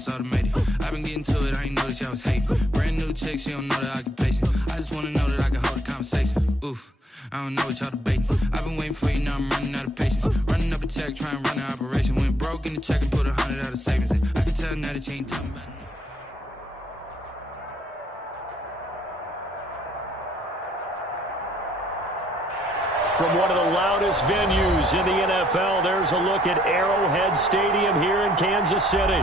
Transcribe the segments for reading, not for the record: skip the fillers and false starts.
it's automated. I've been getting to it, I ain't noticed y'all was hating. Brand new chick, she don't know that I can pace it. I just wanna know that I can hold a conversation. Oof, I don't know what y'all debating. I've been waiting for you, now I'm running out of patience. Running up a check, trying to run an operation. Went broke in the check and put 100 out of savings in. I can tell now that you ain't talking about it. From one of the loudest venues in the NFL, there's a look at Arrowhead Stadium here in Kansas City.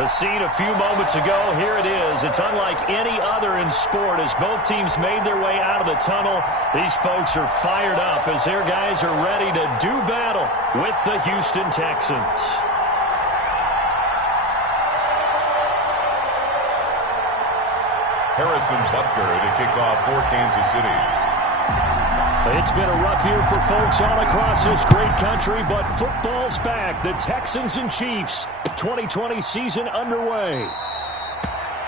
The scene a few moments ago, here it is. It's unlike any other in sport as both teams made their way out of the tunnel. These folks are fired up as their guys are ready to do battle with the Houston Texans. Harrison Butker to kick off for Kansas City. It's been a rough year for folks all across this great country, but football's back. The Texans and Chiefs, 2020 season underway.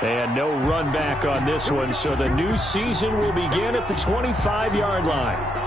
And no run back on this one, so the new season will begin at the 25-yard line.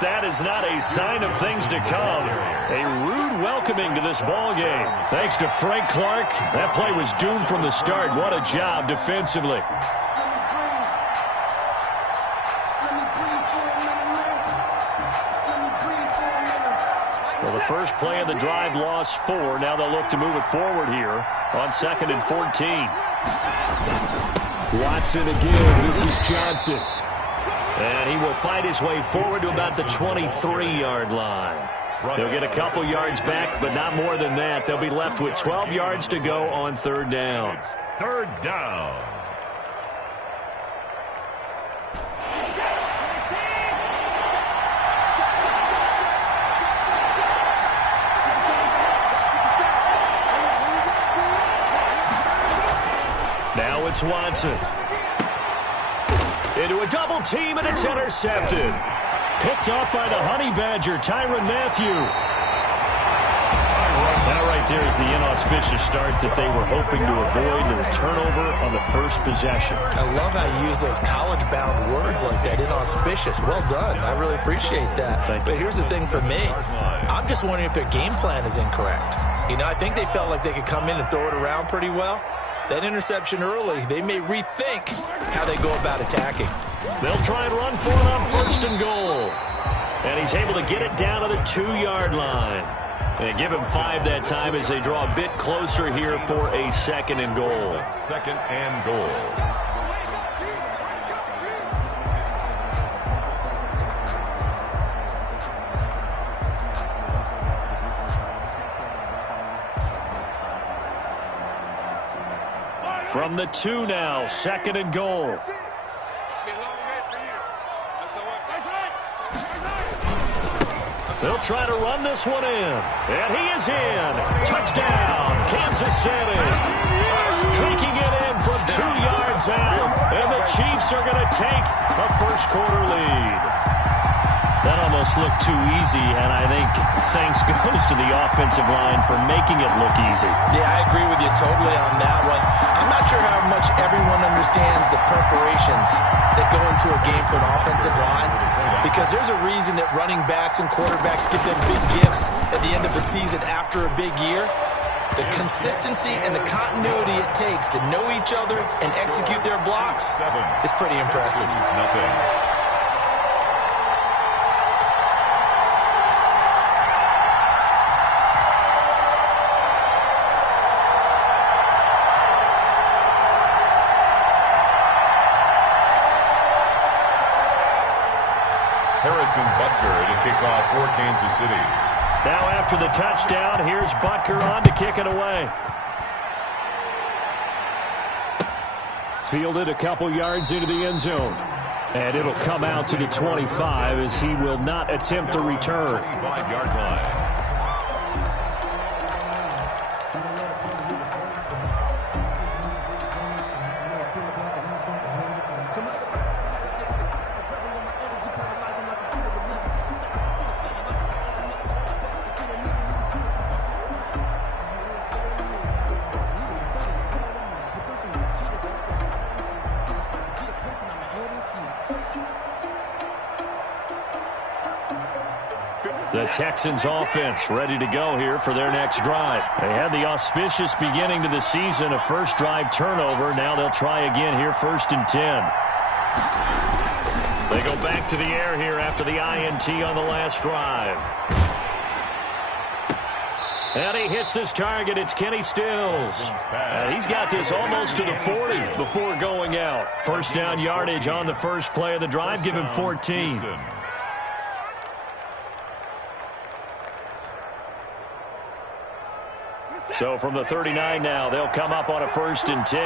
That is not a sign of things to come. A rude welcoming to this ball game. Thanks to Frank Clark, that play was doomed from the start. What a job defensively. Well, the first play of the drive lost 4. Now they'll look to move it forward here on 2nd and 14. Watson again. This is Johnson. And he will fight his way forward to about the 23-yard line. They'll get a couple yards back, but not more than that. They'll be left with 12 yards to go on 3rd down. 3rd down. Now it's Watson. Into a double team, and it's intercepted. Picked off by the Honey Badger, Tyrann Mathieu. That right there is the inauspicious start that they were hoping to avoid, and a turnover on the first possession. I love how you use those college-bound words like that, inauspicious. Well done. I really appreciate that. But here's the thing for me. I'm just wondering if their game plan is incorrect. You know, I think they felt like they could come in and throw it around pretty well. That interception early, they may rethink how they go about attacking. They'll try and run for it on 1st and goal. And he's able to get it down to the 2-yard line. They give him 5 that time as they draw a bit closer here for a 2nd and goal. 2nd and goal. From the 2 now, 2nd and goal. They'll try to run this one in. And he is in. Touchdown, Kansas City. Taking it in from 2 yards out. And the Chiefs are going to take a first-quarter lead. That almost looked too easy, and I think thanks goes to the offensive line for making it look easy. Yeah, I agree with you totally on that one. I'm not sure how much everyone understands the preparations that go into a game for an offensive line, because there's a reason that running backs and quarterbacks give them big gifts at the end of the season after a big year. The consistency and the continuity it takes to know each other and execute their blocks is pretty impressive. Harrison Butker to kick off for Kansas City. Now after the touchdown, here's Butker on to kick it away. Fielded a couple yards into the end zone. And it'll come out to the 25 as he will not attempt to return. 5-yard line. The Texans offense ready to go here for their next drive. They had the auspicious beginning to the season, a first drive turnover. Now they'll try again here, 1st and 10. They go back to the air here after the INT on the last drive. And he hits his target. It's Kenny Stills. He's got this almost to the 40 before going out. First down yardage on the first play of the drive. Give him 14. So from the 39 now, they'll come up on a 1st and 10.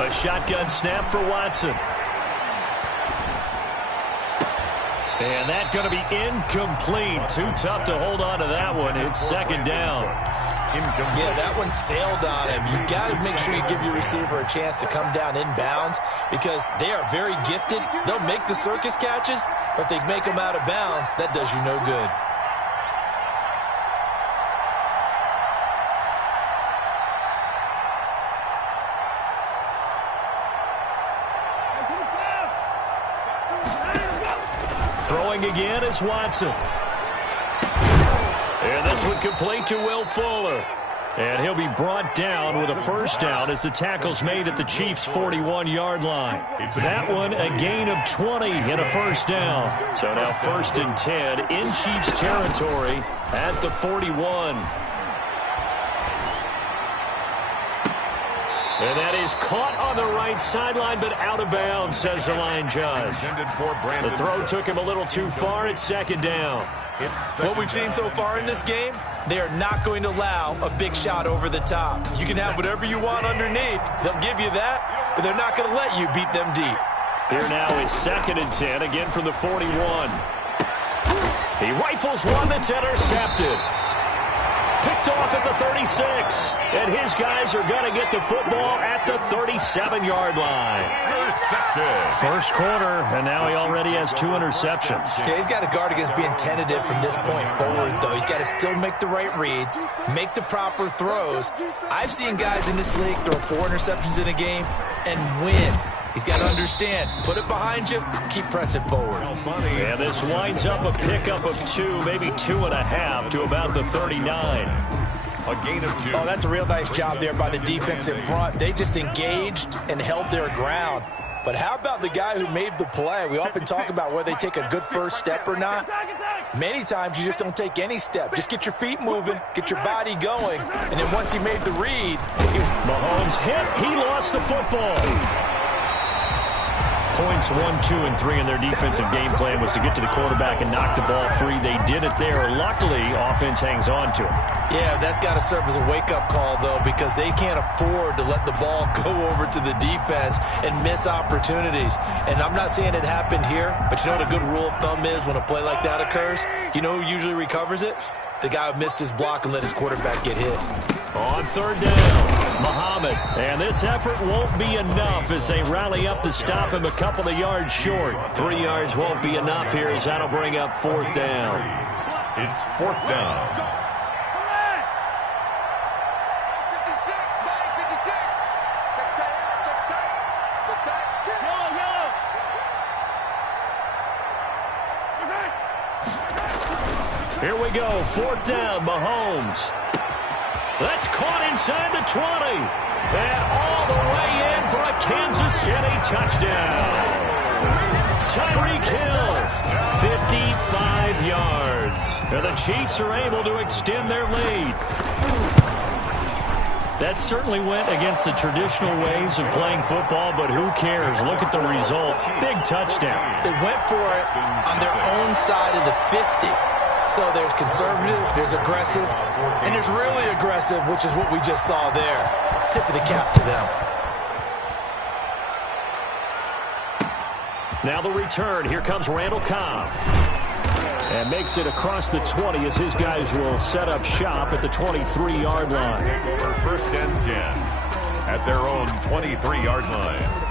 A shotgun snap for Watson. And that's going to be incomplete. Too tough to hold on to that one. It's 2nd down. Yeah, that one sailed on him. You've got to make sure you give your receiver a chance to come down inbounds because they are very gifted. They'll make the circus catches, but they make them out of bounds. That does you no good. Throwing again is Watson. And this one complete to Will Fuller. And he'll be brought down with a first down as the tackle's made at the Chiefs' 41-yard line. That one a gain of 20 and a first down. So now 1st and 10 in Chiefs territory at the 41. And that is caught on the right sideline, but out of bounds, says the line judge. The throw took him a little too far. It's 2nd down. What we've seen so far in this game, they are not going to allow a big shot over the top. You can have whatever you want underneath. They'll give you that, but they're not going to let you beat them deep. Here now is 2nd and 10, again from the 41. He rifles one that's intercepted. Picked off at the 36. And his guys are going to get the football at the 37-yard line. First quarter, and now he already has 2 interceptions. Yeah, he's got to guard against being tentative from this point forward, though. He's got to still make the right reads, make the proper throws. I've seen guys in this league throw 4 interceptions in a game and win. He's got to understand, put it behind you, keep pressing forward. And this winds up a pickup of 2, maybe 2.5 to about the 39. A gain of 2. Oh, that's a real nice job there by the defensive front. They just engaged and held their ground. But how about the guy who made the play? We often talk about whether they take a good first step or not. Many times you just don't take any step. Just get your feet moving, get your body going, and then once he made the read, Mahomes hit. He lost the football. Points 1, 2, and 3 in their defensive game plan was to get to the quarterback and knock the ball free. They did it there. Luckily, offense hangs on to it. Yeah, that's got to serve as a wake-up call, though, because they can't afford to let the ball go over to the defense and miss opportunities. And I'm not saying it happened here, but you know what a good rule of thumb is when a play like that occurs? You know who usually recovers it? The guy who missed his block and let his quarterback get hit. On 3rd down, Muhammad. And this effort won't be enough as they rally up to stop him a couple of yards short. 3 yards won't be enough here as that'll bring up 4th down. It's 4th down. Here we go, 4th down, Mahomes. That's caught inside the 20. And all the way in for a Kansas City touchdown. Tyreek Hill, 55 yards. And the Chiefs are able to extend their lead. That certainly went against the traditional ways of playing football, but who cares? Look at the result. Big touchdown. They went for it on their own side of the 50. So there's conservative, there's aggressive, and there's really aggressive, which is what we just saw there. Tip of the cap to them. Now the return. Here comes Randall Cobb. And makes it across the 20 as his guys will set up shop at the 23-yard line. For 1st and 10 at their own 23-yard line.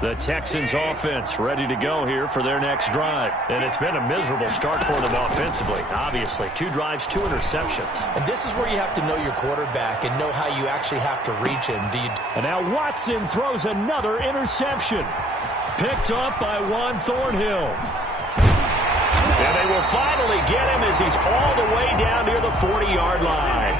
The Texans offense ready to go here for their next drive. And it's been a miserable start for them offensively, obviously. 2 drives, 2 interceptions. And this is where you have to know your quarterback and know how you actually have to reach him. And now Watson throws another interception. Picked up by Juan Thornhill. And they will finally get him as he's all the way down near the 40-yard line.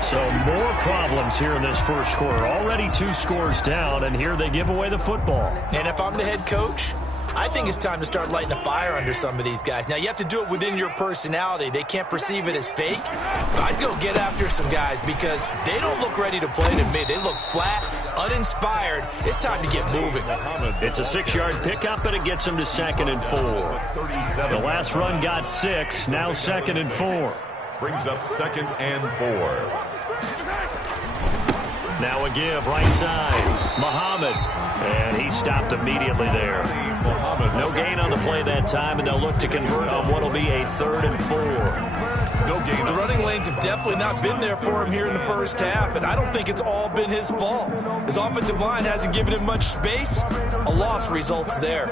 So more problems here in this first quarter. Already 2 scores down, and here they give away the football. And if I'm the head coach, I think it's time to start lighting a fire under some of these guys. Now, you have to do it within your personality. They can't perceive it as fake. But I'd go get after some guys because they don't look ready to play to me. They look flat, uninspired. It's time to get moving. It's a 6-yard pickup, and it gets them to 2nd and 4. The last run got 6, now 2nd and 4. Brings up 2nd and 4. Now a give, right side. Muhammad. And he stopped immediately there. No gain on the play that time, and they'll look to convert on what will be a 3rd and 4. No gain. The running lanes have definitely not been there for him here in the first half, and I don't think it's all been his fault. His offensive line hasn't given him much space. A loss results there.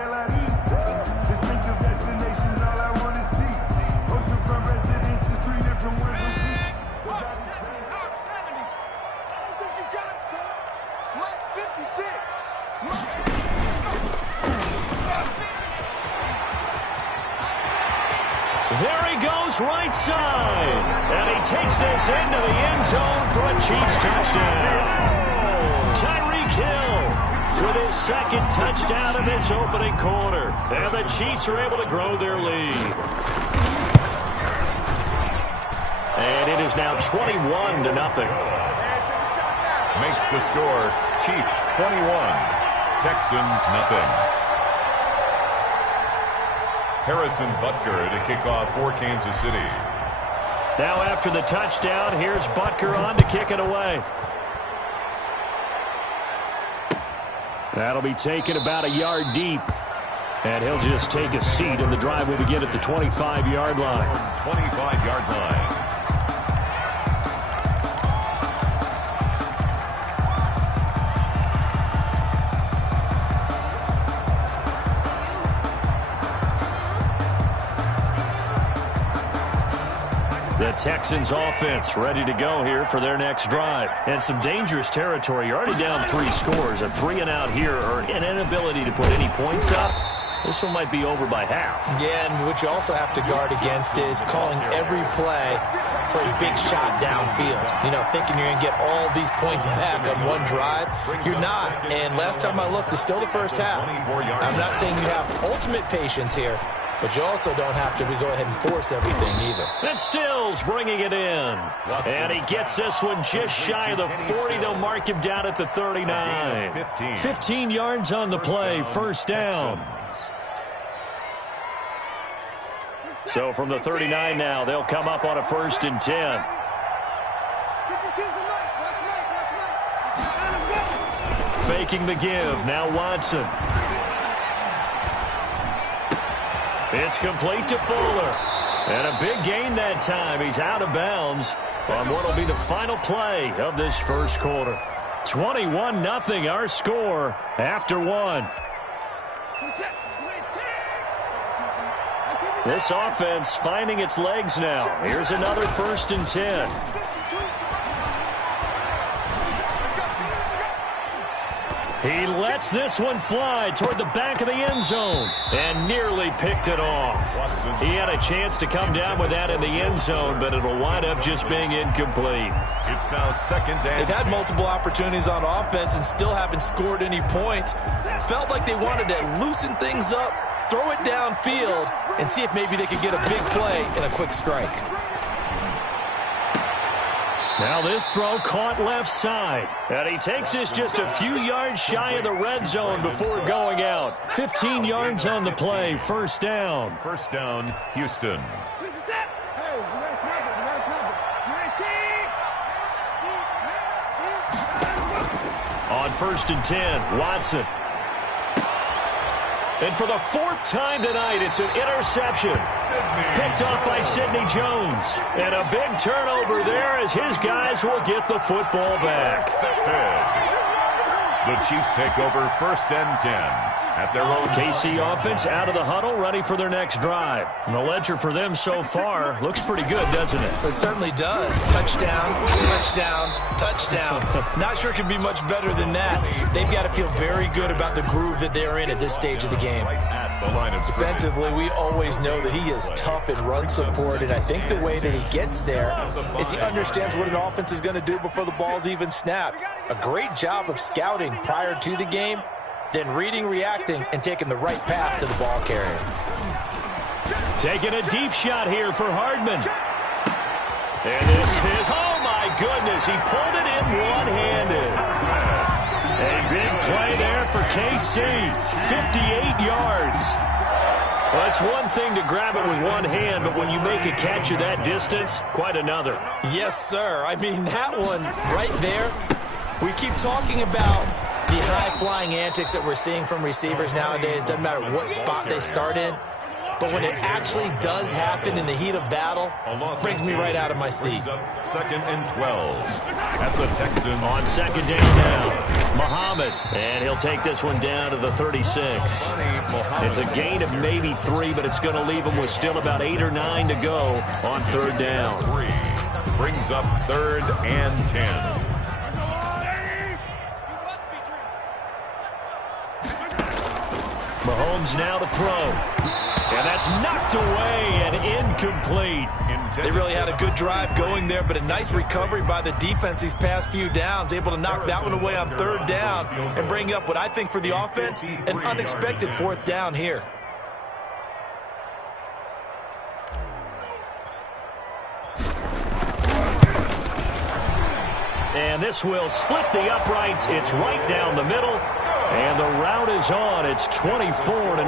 There he goes right side. And he takes this into the end zone for a Chiefs touchdown. Tyreek Hill with his 2nd touchdown in this opening quarter. And the Chiefs are able to grow their lead. And it is now 21-0. Makes the score Chiefs 21, Texans nothing. Harrison Butker to kick off for Kansas City. Now after the touchdown, here's Butker on to kick it away. That'll be taken about a yard deep. And he'll just take a seat, and the drive will begin at the 25-yard line. 25-yard line. The Texans offense ready to go here for their next drive. And some dangerous territory. You're already down 3 scores. A 3-and-out here, or an inability to put any points up. This one might be over by half. Yeah, and what you also have to guard against is calling every play for a big shot downfield. You know, thinking you're going to get all these points back on one drive. You're not. And last time I looked, it's still the first half. I'm not saying you have ultimate patience here, but you also don't have to go ahead and force everything either. And Stills bringing it in. And he gets this one just shy of the 40. They'll mark him down at the 39. 15 yards on the play, first down. So from the 39 now, they'll come up on a 1st and 10. Faking the give. Now Watson. It's complete to Fuller. And a big gain that time. He's out of bounds on what will be the final play of this first quarter. 21-0 our score after 1. This offense finding its legs now. Here's another 1st and 10. He lets this one fly toward the back of the end zone and nearly picked it off. He had a chance to come down with that in the end zone, but it'll wind up just being incomplete. It's now 2nd and... They've had multiple opportunities on offense and still haven't scored any points. Felt like they wanted to loosen things up, throw it downfield, and see if maybe they could get a big play and a quick strike. Now this throw caught left side. And he takes this just a few yards shy of the red zone before going out. 15 yards on the play, 1st down. 1st down, Houston. On 1st and 10, Watson. And for the 4th time tonight, it's an interception. Picked off by Sidney Jones. And a big turnover there as his guys will get the football back. The Chiefs take over 1st and 10 at their own. KC offense out of the huddle, ready for their next drive. And the ledger for them so far looks pretty good, doesn't it? It certainly does. Touchdown, touchdown, touchdown. Not sure it can be much better than that. They've got to feel very good about the groove that they're in at this stage of the game. Defensively, we always know that he is tough in run support, and I think the way that he gets there is he understands what an offense is going to do before the ball's even snapped. A great job of scouting prior to the game, then reading, reacting, and taking the right path to the ball carrier. Taking a deep shot here for Hardman. And this is, oh my goodness, he pulled it in one-handed. A big play there for KC, 58 yards. Well, it's one thing to grab it with one hand, but when you make a catch of that distance, quite another. Yes, sir. I mean, that one right there, we keep talking about the high-flying antics that we're seeing from receivers nowadays. Doesn't matter what spot they start in. But when it actually does happen in the heat of battle, brings me right out of my seat. 2nd and 12 at the Texans. On 2nd down now, Muhammad. And he'll take this one down to the 36. It's a gain of maybe 3, but it's going to leave him with still about 8 or 9 to go on 3rd down. 3 brings up 3rd and 10. Mahomes now to throw. And that's knocked away and incomplete. They really had a good drive going there, but a nice recovery by the defense these past few downs, able to knock that one away on 3rd down and bring up what I think for the offense, an unexpected 4th down here. And this will split the uprights. It's right down the middle. And the route is on. It's 24-0.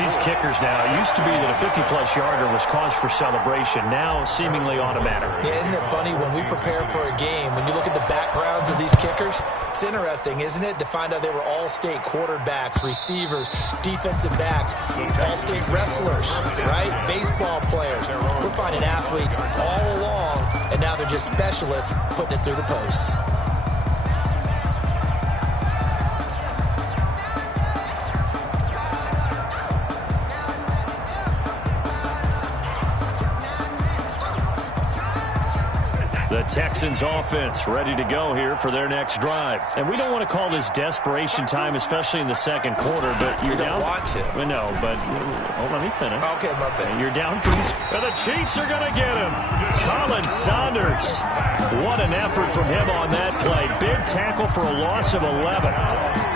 These kickers now, it used to be that a 50-plus yarder was cause for celebration. Now seemingly automatic. Yeah, isn't it funny when we prepare for a game, when you look at the backgrounds of these kickers, it's interesting, isn't it, to find out they were all-state quarterbacks, receivers, defensive backs, all-state wrestlers, right? Baseball players. We're finding athletes all along, and now they're just specialists putting it through the posts. The Texans offense ready to go here for their next drive. And we don't want to call this desperation time, especially in the 2nd quarter, but you're down. Want to. Well, no, but let me finish. Okay, my bad. You're down 3. And the Chiefs are going to get him. Colin Saunders. What an effort from him on that play. Big tackle for a loss of 11.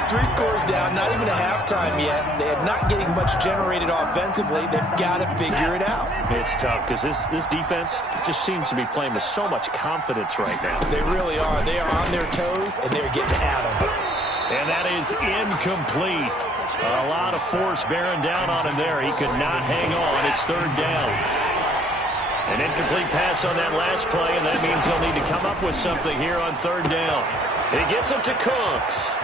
3 scores down, not even a halftime yet. They are not getting much generated offensively. They've got to figure it out. It's tough because this defense just seems to be playing with so much confidence right now. They really are. They are on their toes, and they're getting at them. And that is incomplete. A lot of force bearing down on him there. He could not hang on. It's 3rd down. An incomplete pass on that last play, and that means they'll need to come up with something here on 3rd down. He gets it to Cooks.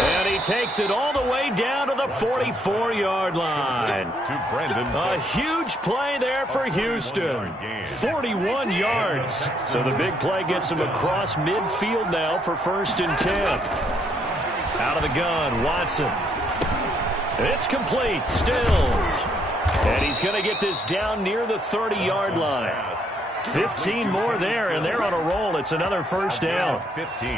And he takes it all the way down to the 44-yard line. A huge play there for Houston. 41 yards. So the big play gets him across midfield now for 1st and 10. Out of the gun, Watson. It's complete. Stills. And he's going to get this down near the 30-yard line. 15 more there, and they're on a roll. It's another 1st down. 15.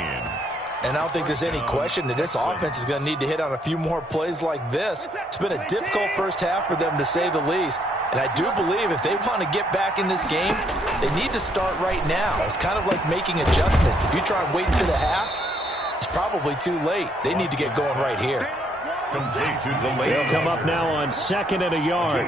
And I don't think there's any question that this offense is going to need to hit on a few more plays like this. It's been a difficult first half for them, to say the least. And I do believe if they want to get back in this game, they need to start right now. It's kind of like making adjustments. If you try and wait until the half, it's probably too late. They need to get going right here. They'll come up now on 2nd and a yard.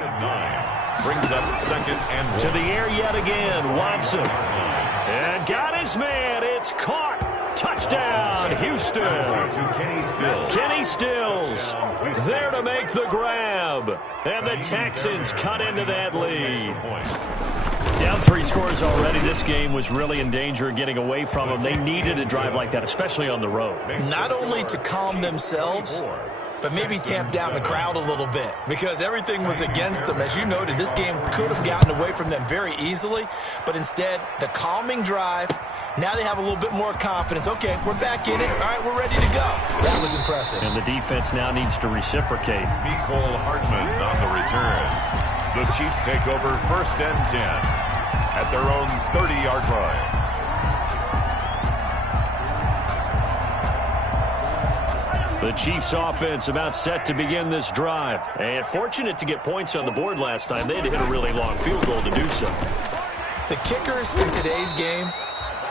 Brings up 2nd and 1. To the air yet again, Watson. And got his man. It's caught. Touchdown, Houston. Kenny Stills there to make the grab. And the Texans cut into that lead. Down 3 scores already. This game was really in danger of getting away from them. They needed a drive like that, especially on the road. Not only to calm themselves, but maybe tamp down the crowd a little bit, because everything was against them. As you noted, this game could have gotten away from them very easily, but instead, the calming drive Now they have a little bit more confidence. Okay, we're back in it. All right, we're ready to go. That was impressive. And the defense now needs to reciprocate. Mecole Hardman on the return. The Chiefs take over 1st and 10 at their own 30-yard line. The Chiefs offense about set to begin this drive. And fortunate to get points on the board last time. They had to hit a really long field goal to do so. The kickers in today's game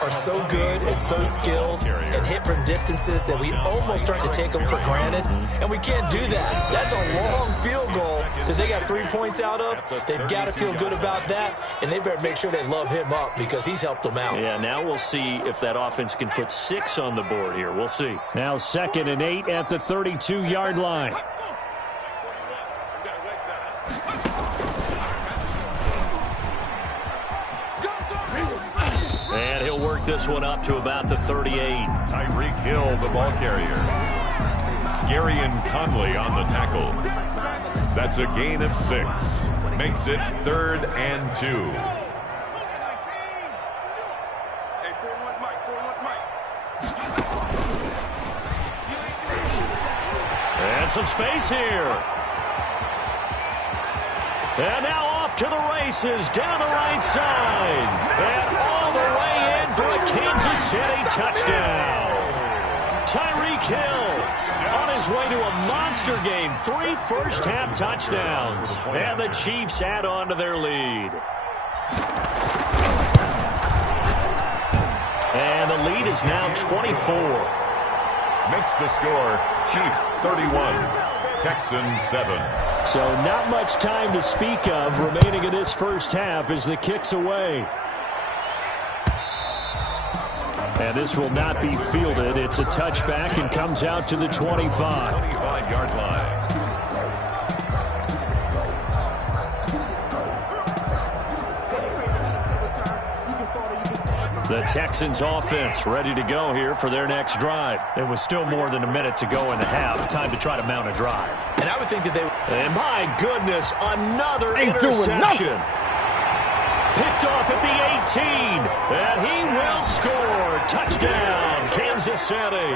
are so good and so skilled and hit from distances that we almost start to take them for granted, and we can't do that. That's a long field goal that they got 3 points out of. They've got to feel good about that, and they better make sure they love him up because he's helped them out. Yeah, now we'll see if that offense can put 6 on the board here. We'll see. Now 2nd and 8 at the 32-yard line. And he'll work this one up to about the 38. Tyreek Hill, the ball carrier. Garyon Conley on the tackle. That's a gain of 6. Makes it 3rd and 2. And some space here. And now off to the races down the right side. And all the way in for a Kansas City touchdown. Tyreek Hill on his way to a monster game. 3 first-half touchdowns. And the Chiefs add on to their lead. And the lead is now 24. Makes the score Chiefs 31, Texans 7. So not much time to speak of remaining in this first half as the kick's away. And this will not be fielded. It's a touchback and comes out to the 25. 25-yard line. The Texans offense ready to go here for their next drive. There was still more than a minute to go in the half. Time to try to mount a drive. And I would think that they... And my goodness, another interception. Picked off at the 18. And he will score. Touchdown, Kansas City.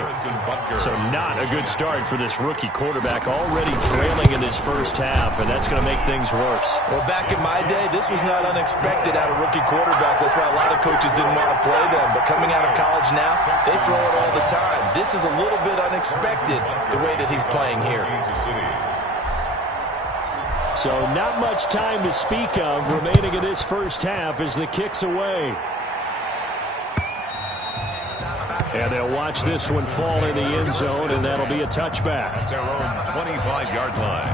So not a good start for this rookie quarterback. Already trailing in his first half, and that's going to make things worse. Well, back in my day, this was not unexpected out of rookie quarterbacks. That's why a lot of coaches didn't want to play them. But coming out of college now, they throw it all the time. This is a little bit unexpected, the way that he's playing here. So not much time to speak of remaining in this first half as the kick's away. And they'll watch this one fall in the end zone, and that'll be a touchback. At their own 25-yard line.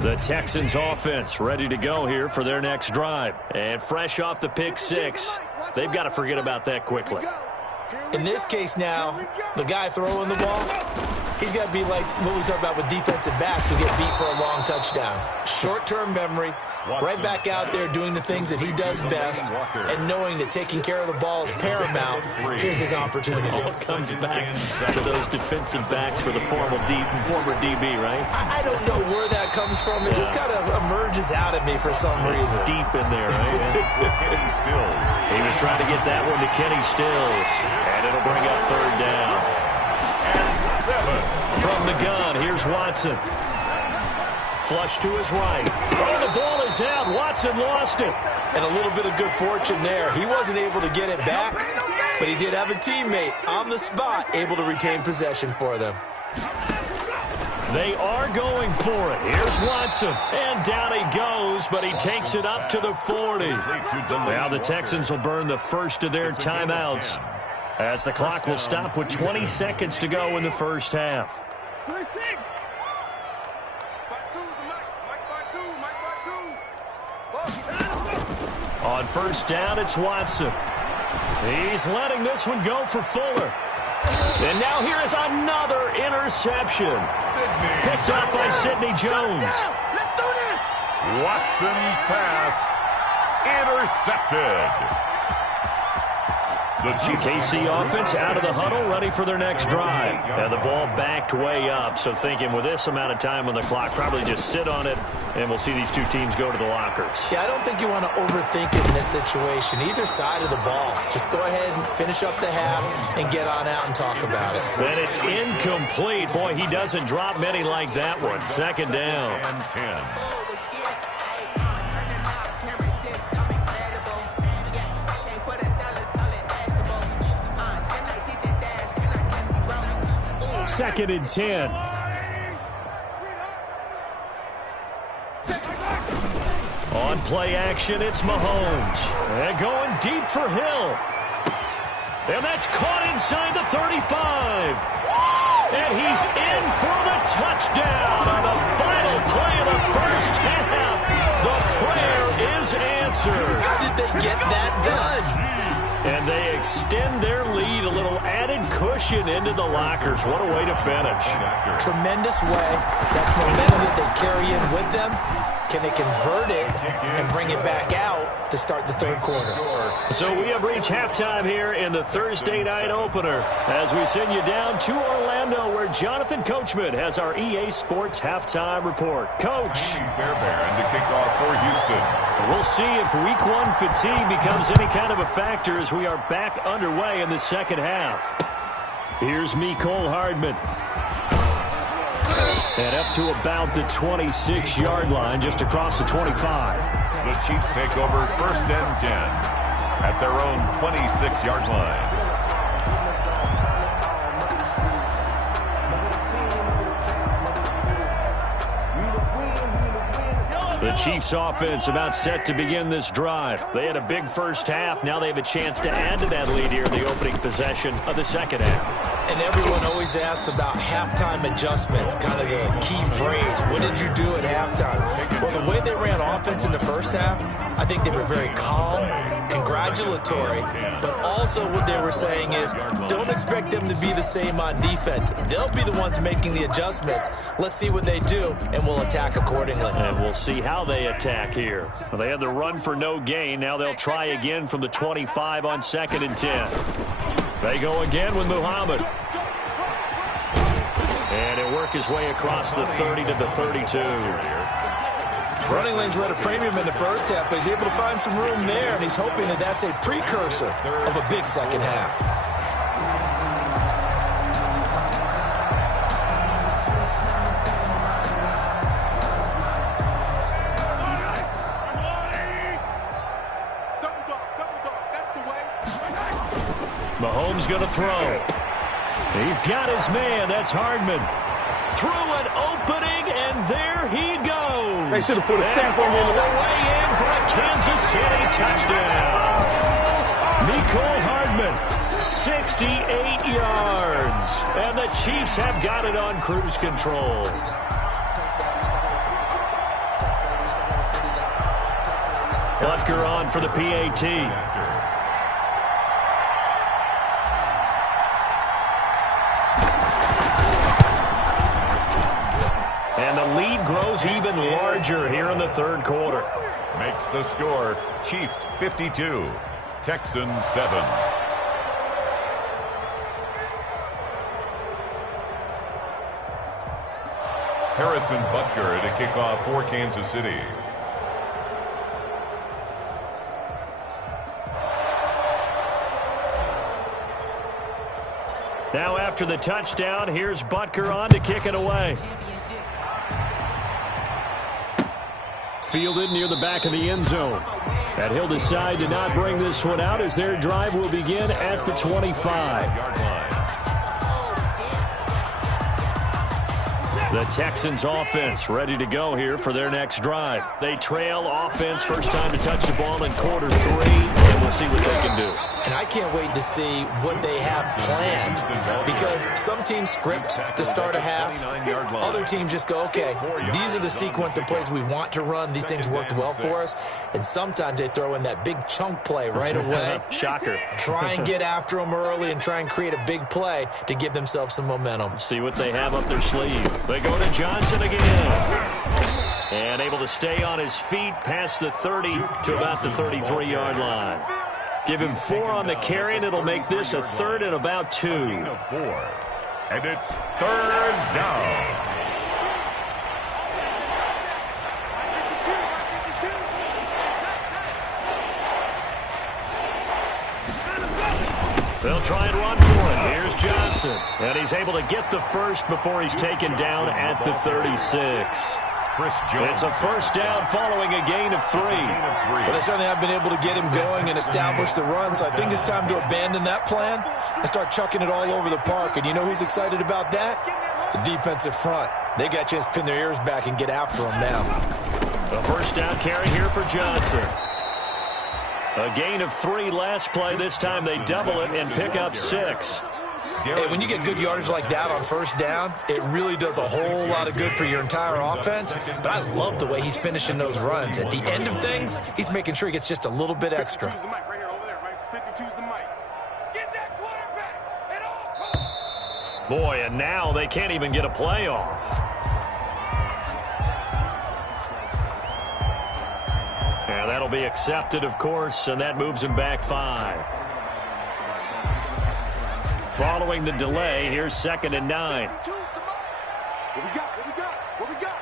The Texans offense ready to go here for their next drive. And fresh off the pick 6, they've got to forget about that quickly. In this case now, the guy throwing the ball, he's got to be like what we talk about with defensive backs who get beat for a long touchdown. Short-term memory, right back out there doing the things that he does best, and knowing that taking care of the ball is paramount. Here's his opportunity. All comes back to those defensive backs for the former DB, right? I don't know where that comes from. It just kind of emerges out of me for some reason. It's deep in there, right? He was trying to get that one to Kenny Stills, and it'll bring up 3rd down. And 7. From the gun, here's Watson. Flush to his right. Oh, the ball is out. Watson lost it. And a little bit of good fortune there. He wasn't able to get it back, but he did have a teammate on the spot able to retain possession for them. They are going for it. Here's Watson. And down he goes, but he takes it up to the 40. Now the Texans will burn the first of their timeouts as the clock will stop with 20 seconds to go in the first half. On first down, it's Watson. He's letting this one go for Fuller. And now here is another interception. Picked up by Sidney Jones. Watson's pass intercepted. The KC offense out of the huddle, ready for their next drive. And the ball backed way up, so thinking with this amount of time on the clock, probably just sit on it, and we'll see these two teams go to the lockers. Yeah, I don't think you want to overthink it in this situation. Either side of the ball. Just go ahead and finish up the half and get on out and talk about it. And it's incomplete. Boy, he doesn't drop many like that one. Second down. And 10. Second and 10. On play action, it's Mahomes. And going deep for Hill. And that's caught inside the 35. And he's in for the touchdown on the final play of the first half. The prayer is answered. How did they get that done? And they extend their lead, a little added cushion into the lockers. What a way to finish. Tremendous way. That's momentum that they carry in with them. Can they convert it and bring it back out to start the third quarter? So we have reached halftime here in the Thursday night opener as we send you down to Orlando where Jonathan Coachman has our EA Sports halftime report. Coach. Fairbairn to kick off for Houston. We'll see if week one fatigue becomes any kind of a factor as we are back underway in the second half. Here's Mecole Hardman. And up to about the 26-yard line, just across the 25. The Chiefs take over first and 10 at their own 26-yard line. The Chiefs offense about set to begin this drive. They had a big first half. Now they have a chance to add to that lead here in the opening possession of the second half. And everyone always asks about halftime adjustments, kind of the key phrase. What did you do at halftime? Well, the way they ran offense in the first half, I think they were very calm, congratulatory, but also what they were saying is don't expect them to be the same on defense. They'll be the ones making the adjustments. Let's see what they do, and we'll attack accordingly. And we'll see how they attack here. Well, they had the run for no gain. Now they'll try again from the 25 on second and 10. They go again with Muhammad. And he'll work his way across the 30 to the 32. Running lanes were at a premium in the first half, but he's able to find some room there, and he's hoping that that's a precursor of a big second half. Mahomes going to throw. He's got his man. That's Hardman. Through an opening, and there he goes. They should have put a stamp on all the way in for a Kansas City touchdown. Mecole Hardman, 68 yards. And the Chiefs have got it on cruise control. Butker on for the PAT. And the lead grows even larger here in the third quarter. Makes the score Chiefs 52, Texans 7. Harrison Butker to kick off for Kansas City. Now after the touchdown, here's Butker on to kick it away. Fielded near the back of the end zone. And he'll decide to not bring this one out as their drive will begin at the 25. The Texans offense ready to go here for their next drive. They trail offense, first time to touch the ball in quarter 3, and we'll see what they can do. And I can't wait to see what they have planned, because some teams script to start a half. Other teams just go, okay, these are the sequence of plays we want to run. These things worked well for us. And sometimes they throw in that big chunk play right away. Shocker. Try and get after them early and try and create a big play to give themselves some momentum. See what they have up their sleeve. They go to Johnson again. And able to stay on his feet past the 30 to about the 33-yard line. Give him 4 on the carry, and it'll make this a 3rd and about 2. Gain of 4. And it's 3rd down. They'll try and run for it. Here's Johnson. And he's able to get the first before he's taken down at the 36. It's a first down following a gain of 3. Well, they certainly have been able to get him going and establish the run, so I think it's time to abandon that plan and start chucking it all over the park. And you know who's excited about that? The defensive front. They got a chance to pin their ears back and get after him now. A first down carry here for Johnson. A gain of 3 last play. This time they double it and pick up 6. Hey, when you get good yardage like that on first down, it really does a whole lot of good for your entire offense. But I love the way he's finishing those runs. At the end of things, he's making sure he gets just a little bit extra. Boy, and now they can't even get a playoff. Yeah, that'll be accepted, of course, and that moves him back 5. Following the delay, here's 2nd and 9. What we got? What we got?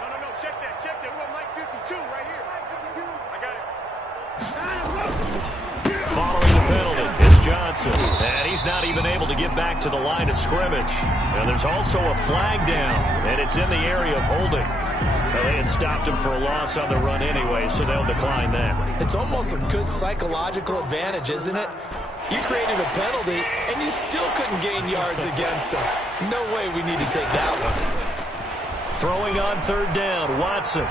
No, check that. We're Mike 52 right here. I got it. Following the penalty, it's Johnson. And he's not even able to get back to the line of scrimmage. And there's also a flag down, and it's in the area of holding. Well, they had stopped him for a loss on the run anyway, so they'll decline that. it's almost a good psychological advantage, isn't it? You created a penalty, and you still couldn't gain yards against us. No way we need to take that one. Throwing on 3rd down, Watson.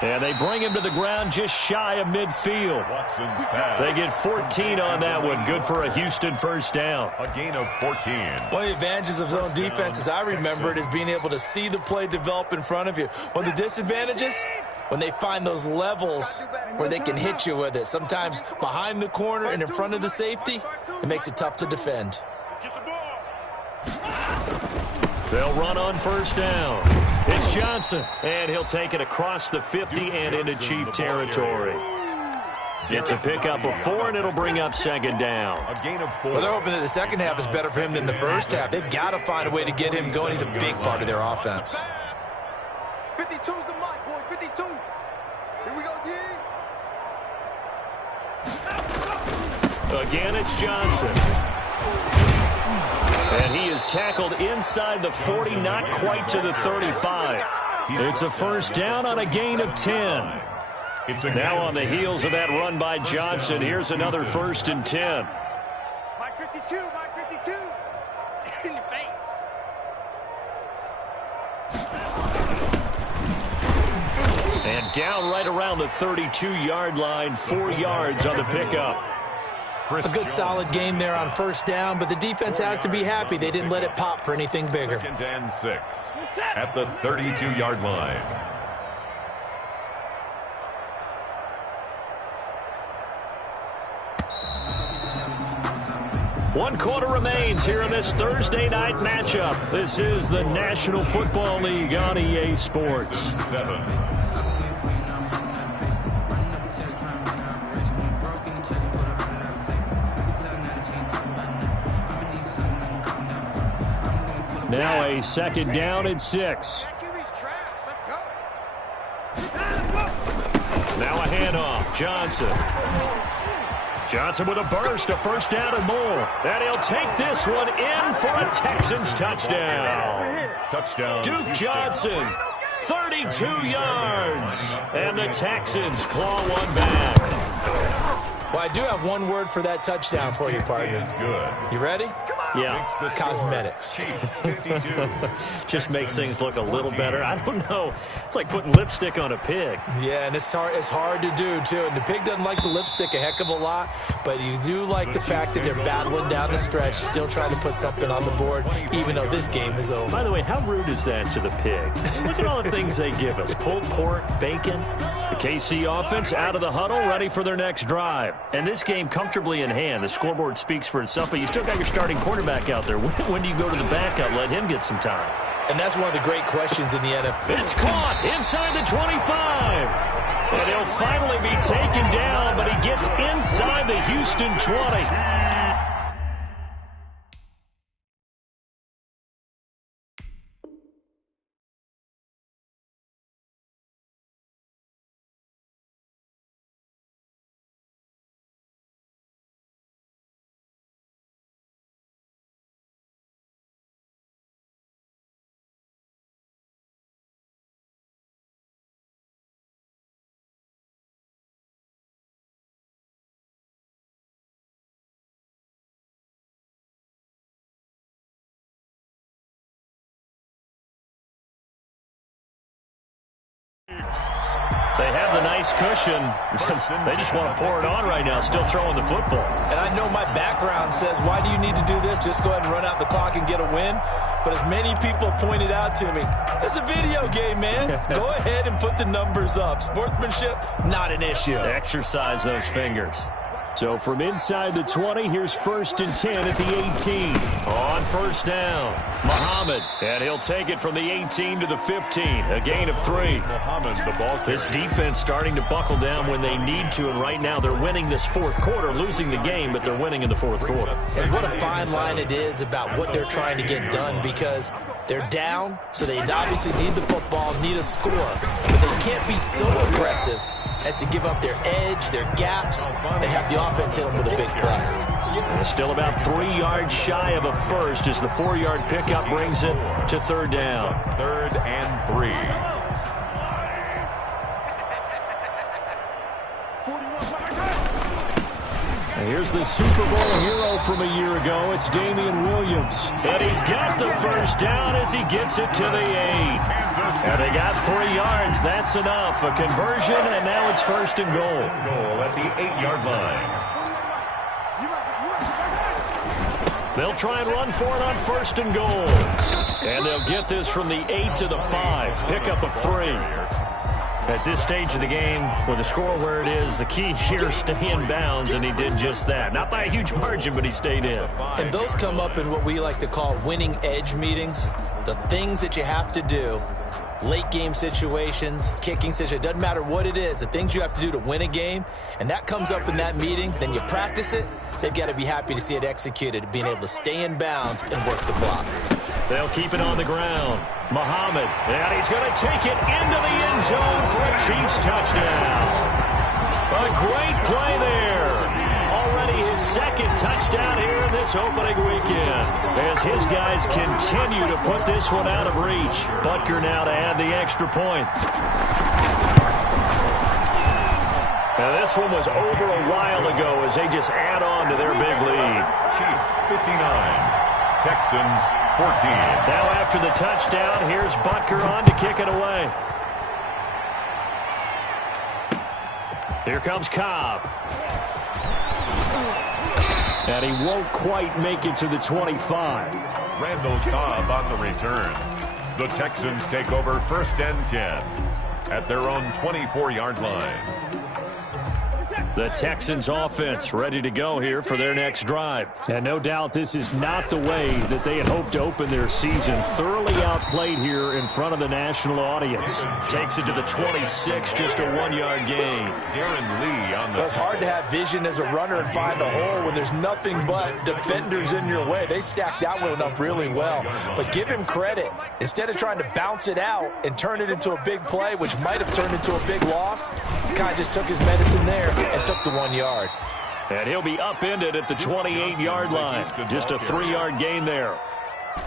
And they bring him to the ground just shy of midfield. Watson's pass. They get 14 on that one. Good for a Houston first down. A gain of 14. One of the advantages of zone defense, as I remember it, is being able to see the play develop in front of you. One of the disadvantages, when they find those levels where they can hit you with it. Sometimes behind the corner and in front of the safety, it makes it tough to defend. They'll run on 1st down. It's Johnson, and he'll take it across the 50 and into Chief territory. Gets a pickup of 4, and it'll bring up 2nd down. A gain of 4. Well, they're hoping that the second half is better for him than the first half. They've got to find a way to get him going. He's a big part of their offense. 52's the mic, boys. 52. Here we go, G. Again, it's Johnson. And he is tackled inside the 40, not quite to the 35. It's a first down on a gain of 10. Now on the heels of that run by Johnson, here's another 1st and 10. Mike 52, Mike 52. In your face. And down right around the 32-yard line, 4 yards on the pickup. A good solid game there on 1st down, but the defense has to be happy they didn't let it pop for anything bigger. 2nd and 6 at the 32-yard line. One quarter remains here in this Thursday night matchup. This is the National Football League on EA Sports. 7. Now a 2nd down and 6. Now a handoff. Johnson with a burst, a 1st down and more. And he'll take this one in for a Texans touchdown. Touchdown. Duke Johnson, 32 yards. And the Texans claw one back. Well, I do have one word for that touchdown for you, partner. Is good. You ready? Yeah. Cosmetics. Just makes things look a little better. I don't know. It's like putting lipstick on a pig. Yeah, and it's hard to do, too. And the pig doesn't like the lipstick a heck of a lot, but you do like the fact that they're battling down the stretch, still trying to put something on the board, even though this game is over. By the way, how rude is that to the pig? Look at all the things they give us. Pulled pork, bacon. The KC offense out of the huddle, ready for their next drive. And this game comfortably in hand. The scoreboard speaks for itself, but you still got your starting quarterback out there. When do you go to the backup? Let him get some time. And that's one of the great questions in the NFL. It's caught inside the 25. And he'll finally be taken down, but he gets inside the Houston 20. They have the nice cushion. They just want to pour it on right now, still throwing the football. And I know my background says, why do you need to do this? Just go ahead and run out the clock and get a win. But as many people pointed out to me, it's a video game, man. Go ahead and put the numbers up. Sportsmanship, not an issue. Exercise those fingers. So from inside the 20, here's 1st and 10 at the 18. On first down, Muhammad. And he'll take it from the 18 to the 15. A gain of 3. Muhammad, the ball carrier. This defense starting to buckle down when they need to, and right now they're winning this fourth quarter, losing the game, but they're winning in the fourth quarter. And what a fine line it is about what they're trying to get done, because they're down, so they obviously need the football, need a score. But they can't be so aggressive as to give up their edge, their gaps, and have the offense hit them with a big play. They're still about 3 yards shy of a first as the 4-yard pickup brings it to 3rd down. 3rd and 3. And here's the Super Bowl hero from a year ago. It's Damian Williams. And he's got the first down as he gets it to the 8. And they got 3 yards. That's enough. A conversion, and now it's 1st and goal. Goal at the 8-yard line. They'll try and run for it on 1st and goal. And they'll get this from the 8 to the 5. Pickup of 3. At this stage of the game, with the score where it is, the key here, stay in bounds, and he did just that. Not by a huge margin, but he stayed in. And those come up in what we like to call winning edge meetings. The things that you have to do, late game situations, kicking situations, doesn't matter what it is, the things you have to do to win a game, and that comes up in that meeting, then you practice it, they've got to be happy to see it executed, being able to stay in bounds and work the clock. They'll keep it on the ground. Muhammad, and he's going to take it into the end zone for a Chiefs touchdown. A great play there. Already his 2nd touchdown here in this opening weekend, as his guys continue to put this one out of reach. Butker now to add the extra point. Now this one was over a while ago as they just add on to their big lead. Chiefs 59. Texans 14. Now after the touchdown, here's Butker on to kick it away. Here comes Cobb. And he won't quite make it to the 25. Randall Cobb on the return. The Texans take over 1st and 10 at their own 24-yard line. The Texans offense ready to go here for their next drive. And no doubt this is not the way that they had hoped to open their season. Thoroughly outplayed here in front of the national audience. Takes it to the 26, just a 1-yard gain. Darren Lee on the... It's hard to have vision as a runner and find a hole when there's nothing but defenders in your way. They stacked that one up really well. But give him credit. Instead of trying to bounce it out and turn it into a big play, which might have turned into a big loss, the guy just took his medicine there and took the 1 yard. And he'll be upended at the 28-yard line. Just a 3-yard gain there.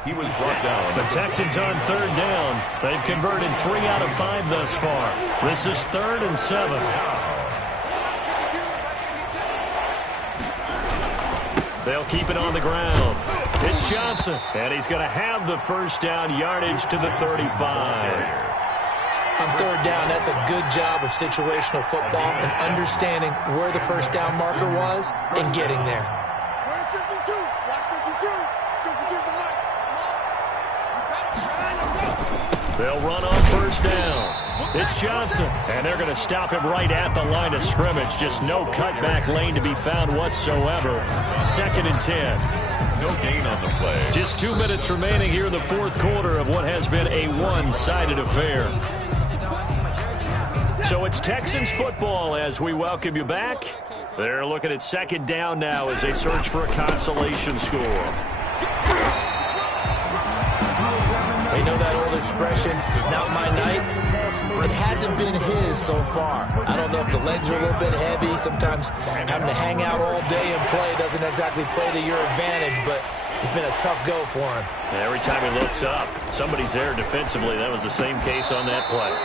He was brought down. The Texans on 3rd down. They've converted 3 out of 5 thus far. This is 3rd and 7. They'll keep it on the ground. It's Johnson. And he's going to have the first down, yardage to the 35. On 3rd down, that's a good job of situational football and understanding where the first down marker was and getting there. Where's 52? Watch 52. 52's the light. They'll run on 1st down. It's Johnson. And they're going to stop him right at the line of scrimmage. Just no cutback lane to be found whatsoever. 2nd and 10. No gain on the play. Just 2 minutes remaining here in the 4th quarter of what has been a one-sided affair. So it's Texans football as we welcome you back. They're looking at second down now as they search for a consolation score. You know that old expression, it's not my night? It hasn't been his so far. I don't know if the legs are a little bit heavy. Sometimes having to hang out all day and play doesn't exactly play to your advantage, but it's been a tough go for him. Every time he looks up, somebody's there defensively. That was the same case on that play.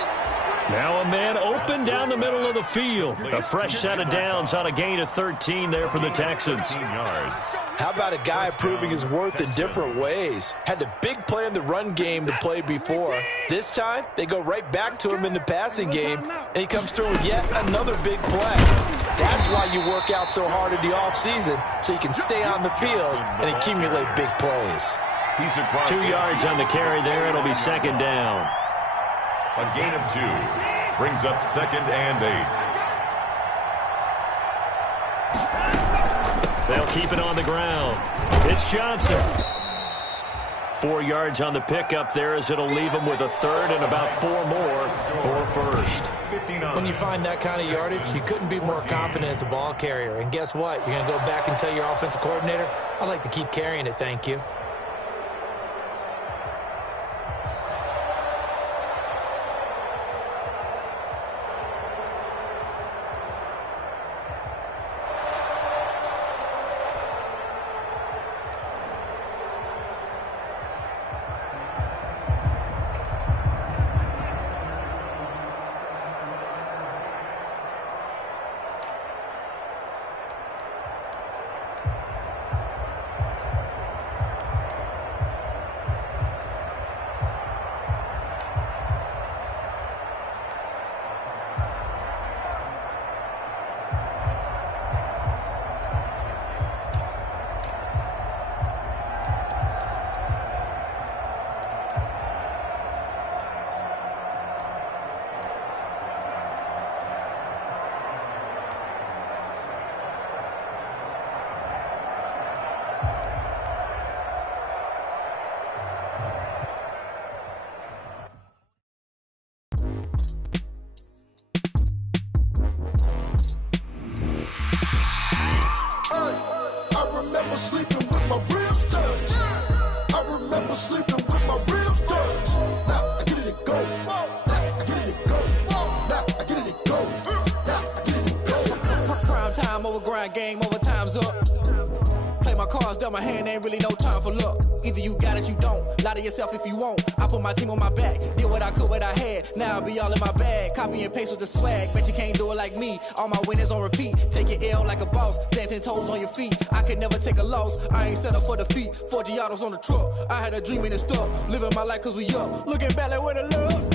Now a man open down the middle of the field. A fresh set of downs on a gain of 13 there for the Texans. How about a guy proving his worth in different ways? Had the big play in the run game to play before. This time, they go right back to him in the passing game, and he comes through with yet another big play. That's why you work out so hard in the offseason, so you can stay on the field and accumulate big plays. 2 yards on the carry there. It'll be second down. A gain of 2 brings up 2nd and 8. They'll keep it on the ground. It's Johnson. 4 yards on the pickup there as it'll leave him with a third and about 4 more for first. When you find that kind of yardage, you couldn't be more confident as a ball carrier. And guess what? You're going to go back and tell your offensive coordinator, I'd like to keep carrying it, thank you. Game over, time's up. Play my cards, dealt my hand, ain't really no time for luck. Either you got it, you don't. Lie to yourself if you won't. I put my team on my back, did what I could, what I had. Now I'll be all in my bag, copy and paste with the swag. Bet you can't do it like me. All my winners on repeat. Take your L like a boss, stand 10 toes on your feet. I can never take a loss, I ain't set up for defeat. 4 Giottos on the truck, I had a dream and it's stuck. Living my life cause we up, looking back like where the love.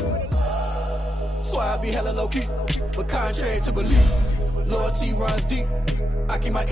So I be hella low key, but contrary to belief, loyalty runs deep. I keep my